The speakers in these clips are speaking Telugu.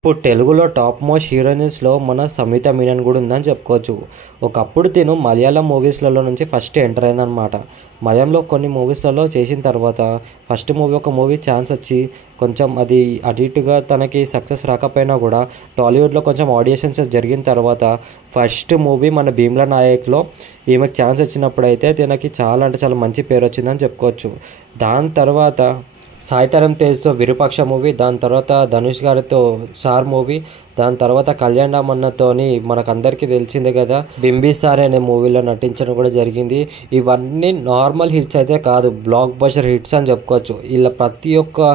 ఇప్పుడు తెలుగులో టాప్ మోస్ట్ హీరోయిన్స్లో మన సమిత మీనన్ కూడా ఉందని చెప్పుకోవచ్చు. ఒకప్పుడు తిను మలయాళం మూవీస్లలో నుంచి ఫస్ట్ ఎంటర్ అయిందనమాట. మలయాళంలో కొన్ని మూవీస్లలో చేసిన తర్వాత ఫస్ట్ ఒక మూవీ ఛాన్స్ వచ్చి కొంచెం అది అటు ఇటుగా తనకి సక్సెస్ రాకపోయినా కూడా టాలీవుడ్లో కొంచెం ఆడిషన్స్ జరిగిన తర్వాత ఫస్ట్ మూవీ మన భీమ్లా నాయక్లో ఈమెకు ఛాన్స్ వచ్చినప్పుడైతే తనకి చాలా అంటే చాలా మంచి పేరు వచ్చిందని చెప్పుకోవచ్చు. దాని తర్వాత సాయితరం తేజ్తో విరూపాక్ష మూవీ, దాని తర్వాత ధనుష్ గారితో సార్ మూవీ, దాని తర్వాత కళ్యాణ్ రామన్నతోని మనకందరికీ తెలిసిందే కదా బింబిసార్ అనే మూవీలో నటించడం కూడా జరిగింది. ఇవన్నీ నార్మల్ హిట్స్ అయితే కాదు, బ్లాక్ బస్టర్ హిట్స్ అని చెప్పుకోవచ్చు. ఇలా ప్రతి ఒక్క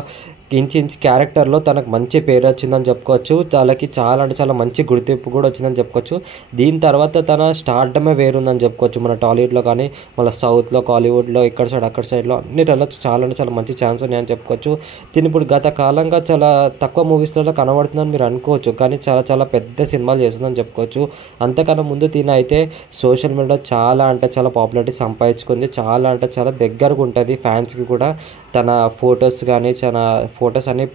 ఇంచ్ క్యారెక్టర్లో తనకు మంచి పేరు వచ్చిందని చెప్పుకోవచ్చు. తనకి చాలా అంటే చాలా మంచి గుర్తింపు కూడా వచ్చిందని చెప్పుకోవచ్చు. దీని తర్వాత తన స్టార్డమే వేరుందని చెప్పుకోవచ్చు. మన టాలీవుడ్లో కానీ మన సౌత్లో కాలీవుడ్లో ఇక్కడ సైడ్ అక్కడ సైడ్లో అన్నిటిలో చాలా అంటే చాలా మంచి ఛాన్స్ ఉన్నాయని చెప్పుకోవచ్చు. దీని ఇప్పుడు గత కాలంగా చాలా తక్కువ మూవీస్లలో కనబడుతుందని మీరు అనుకోవచ్చు, కానీ చాలా చాలా పెద్ద సినిమాలు చేస్తుందని చెప్పుకోవచ్చు. అంతకన్నా ముందు తిన అయితే సోషల్ మీడియాలో చాలా అంటే చాలా పాపులారిటీ సంపాదించుకుంది. చాలా అంటే చాలా దగ్గరకు ఉంటుంది ఫ్యాన్స్కి కూడా. తన ఫొటోస్ కానీ చాలా ఫొటోస్ అన్ని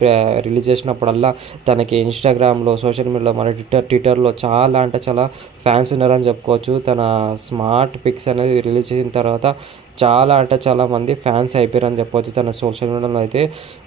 రిలీజ్ చేసినప్పుడల్లా తనకి ఇన్స్టాగ్రామ్లో సోషల్ మీడియాలో మన ట్విట్టర్లో చాలా అంటే చాలా ఫ్యాన్స్ ఉన్నారని చెప్పుకోవచ్చు. తన స్మార్ట్ పిక్స్ అనేది రిలీజ్ చేసిన తర్వాత చాలా అంటే చాలా మంది ఫ్యాన్స్ అయిపోయారని చెప్పవచ్చు. తన సోషల్ మీడియాలో అయితే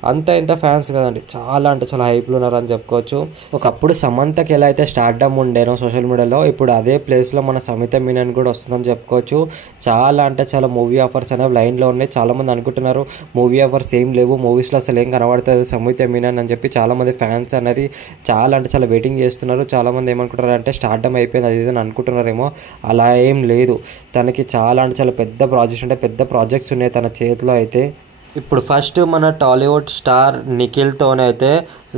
అంత ఇంత ఫ్యాన్స్ కదండి, చాలా అంటే చాలా హైప్లు ఉన్నారని చెప్పుకోవచ్చు. ఒకప్పుడు సమంతకి ఎలా అయితే స్టార్డమ్ ఉండేనో సోషల్ మీడియాలో, ఇప్పుడు అదే ప్లేస్లో మన సమిత మీనన్ కూడా వస్తుందని చెప్పుకోవచ్చు. చాలా అంటే చాలా మూవీ ఆఫర్స్ అనేవి లైన్లో ఉన్నాయి. చాలామంది అనుకుంటున్నారు మూవీ ఆఫర్స్ ఏం లేవు, మూవీస్లో అసలు ఏం కనబడుతుంది సమిత మీనన్ అని చెప్పి చాలామంది ఫ్యాన్స్ అనేది చాలా అంటే చాలా వెయిటింగ్ చేస్తున్నారు. చాలామంది ఏమనుకుంటారు అంటే స్టార్డమ్ అయిపోయింది అది ఇది అని అనుకుంటున్నారేమో, అలా ఏం లేదు. తనకి చాలా అంటే చాలా పెద్ద ప్రాజెక్ట్స్ ఉన్నాయి తన చేతిలో అయితే. ఇప్పుడు ఫస్ట్ మన టాలీవుడ్ స్టార్ నిఖిల్తోనైతే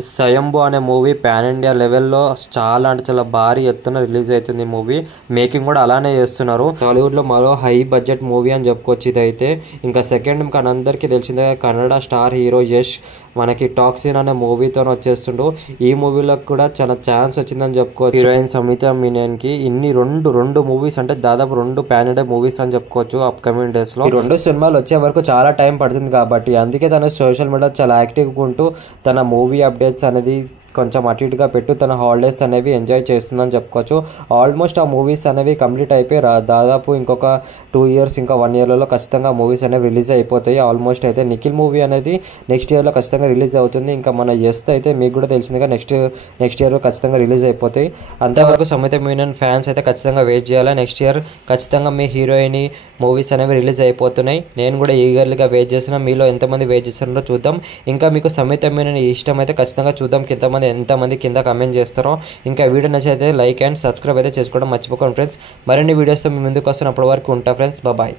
స్వయంభూ అనే మూవీ పాన్ ఇండియా లెవెల్లో చాలా అంటే చాలా భారీ ఎత్తున రిలీజ్ అవుతుంది. ఈ మూవీ మేకింగ్ కూడా అలానే చేస్తున్నారు. టాలీవుడ్లో మరో హై బడ్జెట్ మూవీ అని చెప్పుకోవచ్చు ఇదైతే. ఇంకా సెకండ్ అందరికీ తెలిసిందే కన్నడ స్టార్ హీరో యష్ మనకి టాక్సిన్ అనే మూవీతో వచ్చేస్తుండు. ఈ మూవీలో కూడా చాలా ఛాన్స్ వచ్చిందని చెప్పుకోవచ్చు. హీరోయిన్ సమిత మీనన్కి ఇన్ని రెండు మూవీస్ అంటే దాదాపు 2 పాన్ ఇండియా మూవీస్ అని చెప్పుకోవచ్చు అప్కమింగ్ డేస్లో. ఈ 2 సినిమాలు వచ్చే వరకు చాలా టైం పడుతుంది కాబట్టి అందుకే తన సోషల్ మీడియా చాలా యాక్టివ్గా ఉంటూ తన మూవీ అప్డేట్స్ అనేది కొంచెం అటు ఇటుగా పెట్టు తన హాలిడేస్ అనేవి ఎంజాయ్ చేస్తుందని చెప్పుకోవచ్చు. ఆల్మోస్ట్ ఆ మూవీస్ అనేవి కంప్లీట్ అయిపోయి దాదాపు ఇంకొక 2 ఇయర్స్ ఇంకా 1 ఇయర్లలో ఖచ్చితంగా మూవీస్ అనేవి రిలీజ్ అయిపోతాయి. ఆల్మోస్ట్ అయితే నిఖిల్ మూవీ అనేది నెక్స్ట్ ఇయర్లో ఖచ్చితంగా రిలీజ్ అవుతుంది. ఇంకా మన ఎస్ అయితే మీకు కూడా తెలిసిందిగా నెక్స్ట్ ఇయర్ ఖచ్చితంగా రిలీజ్ అయిపోతాయి. అంతవరకు సమిత మీనన్ ఫ్యాన్స్ అయితే ఖచ్చితంగా వెయిట్ చేయాలి. నెక్స్ట్ ఇయర్ ఖచ్చితంగా మీ హీరోయిన్ మూవీస్ అనేవి రిలీజ్ అయిపోతున్నాయి. నేను కూడా ఈగర్లీగా వెయిట్ చేస్తున్నా. మీలో ఎంతమంది వెయిట్ చేస్తున్నారో చూద్దాం. ఇంకా మీకు సమిత మీనన్ ఇష్టం అయితే ఖచ్చితంగా చూద్దాం ఎంతమంది కింద కమెంట్ చేస్తారో. ఇంకా వీడియో నచ్చితే లైక్ అండ్ సబ్స్క్రైబ్ అయితే చేసుకోవడం మర్చిపోకండి ఫ్రెండ్స్. మరిన్ని వీడియోస్తో మీ ముందుకు వస్తున్నప్పటి వరకు ఉంటా ఫ్రెండ్స్. బాయ్.